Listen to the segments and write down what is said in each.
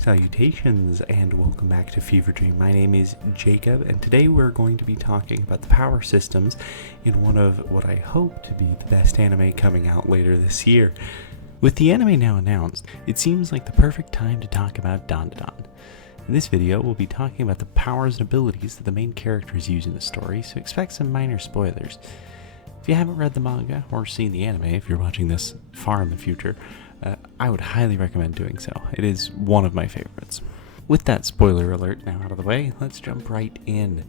Salutations and welcome back to Fever Dream. My name is Jacob and today we're going to be talking about the power systems in one of what I hope to be the best anime coming out later this year. With the anime now announced, it seems like the perfect time to talk about Dandadan. In this video, we'll be talking about the powers and abilities that the main characters use in the story, so expect some minor spoilers. If you haven't read the manga or seen the anime, if you're watching this far in the future, I would highly recommend doing so. It is one of my favorites. With that spoiler alert now out of the way, let's jump right in.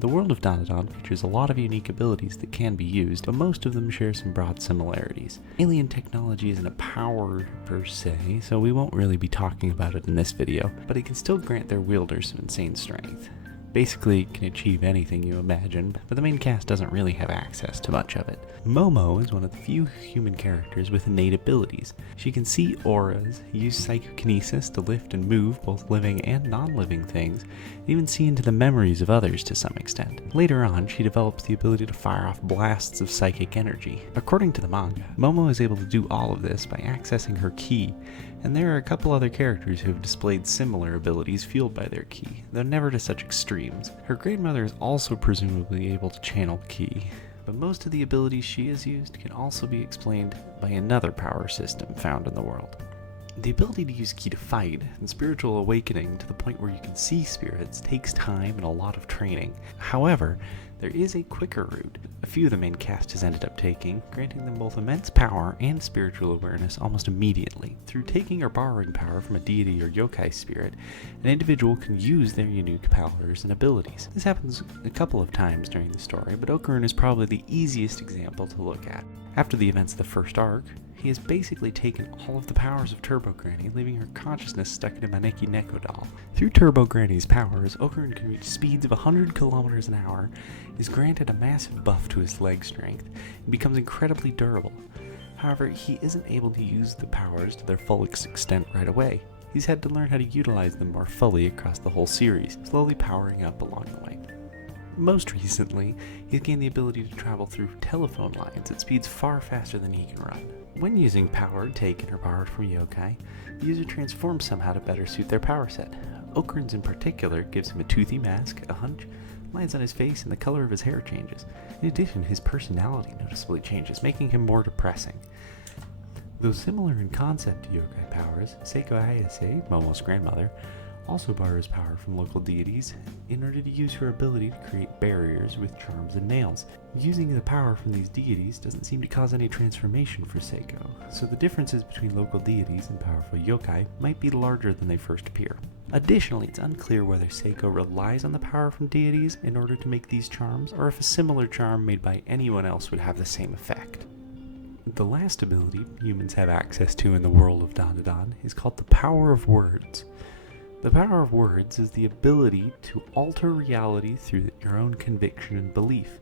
The world of Dandadan features a lot of unique abilities that can be used, but most of them share some broad similarities. Alien technology isn't a power per se, so we won't really be talking about it in this video, but it can still grant their wielders some insane strength. Basically, it can achieve anything you imagine, but the main cast doesn't really have access to much of it. Momo is one of the few human characters with innate abilities. She can see auras, use psychokinesis to lift and move both living and non-living things, and even see into the memories of others to some extent. Later on, she develops the ability to fire off blasts of psychic energy. According to the manga, Momo is able to do all of this by accessing her ki, and there are a couple other characters who have displayed similar abilities fueled by their ki, though never to such extremes. Her grandmother is also presumably able to channel ki, but most of the abilities she has used can also be explained by another power system found in the world. The ability to use ki to fight and spiritual awakening to the point where you can see spirits takes time and a lot of training. However, there is a quicker route a few of the main cast has ended up taking, granting them both immense power and spiritual awareness almost immediately. Through taking or borrowing power from a deity or yokai spirit, an individual can use their unique powers and abilities. This happens a couple of times during the story, but Okarun is probably the easiest example to look at. After the events of the first arc, he has basically taken all of the powers of Turbo Granny, leaving her consciousness stuck in a Maneki Neko doll. Through Turbo Granny's powers, Okarun can reach speeds of 100 kilometers an hour, is granted a massive buff to his leg strength, and becomes incredibly durable. However, he isn't able to use the powers to their full extent right away. He's had to learn how to utilize them more fully across the whole series, slowly powering up along the way. Most recently, he's gained the ability to travel through telephone lines at speeds far faster than he can run. When using power taken or borrowed from yokai, the user transforms somehow to better suit their power set. Okarun's in particular gives him a toothy mask, a hunch, lines on his face, and the color of his hair changes. In addition, his personality noticeably changes, making him more depressing. Though similar in concept to yokai powers, Seiko Ayase, Momo's grandmother, also borrows power from local deities in order to use her ability to create barriers with charms and nails. Using the power from these deities doesn't seem to cause any transformation for Seiko, so the differences between local deities and powerful yokai might be larger than they first appear. Additionally, it's unclear whether Seiko relies on the power from deities in order to make these charms, or if a similar charm made by anyone else would have the same effect. The last ability humans have access to in the world of Dandadan is called the power of words. The power of words is the ability to alter reality through your own conviction and belief,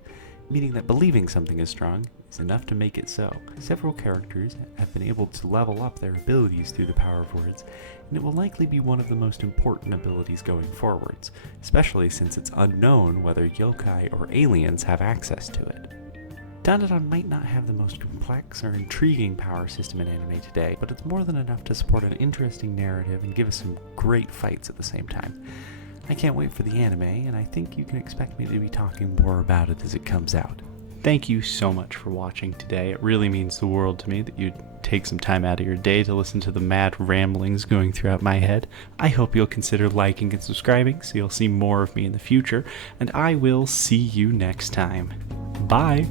meaning that believing something is strong is enough to make it so. Several characters have been able to level up their abilities through the power of words, and it will likely be one of the most important abilities going forwards, especially since it's unknown whether yokai or aliens have access to it. Dandadan might not have the most complex or intriguing power system in anime today, but it's more than enough to support an interesting narrative and give us some great fights at the same time. I can't wait for the anime, and I think you can expect me to be talking more about it as it comes out. Thank you so much for watching today. It really means the world to me that you take some time out of your day to listen to the mad ramblings going throughout my head. I hope you'll consider liking and subscribing so you'll see more of me in the future, and I will see you next time. Bye!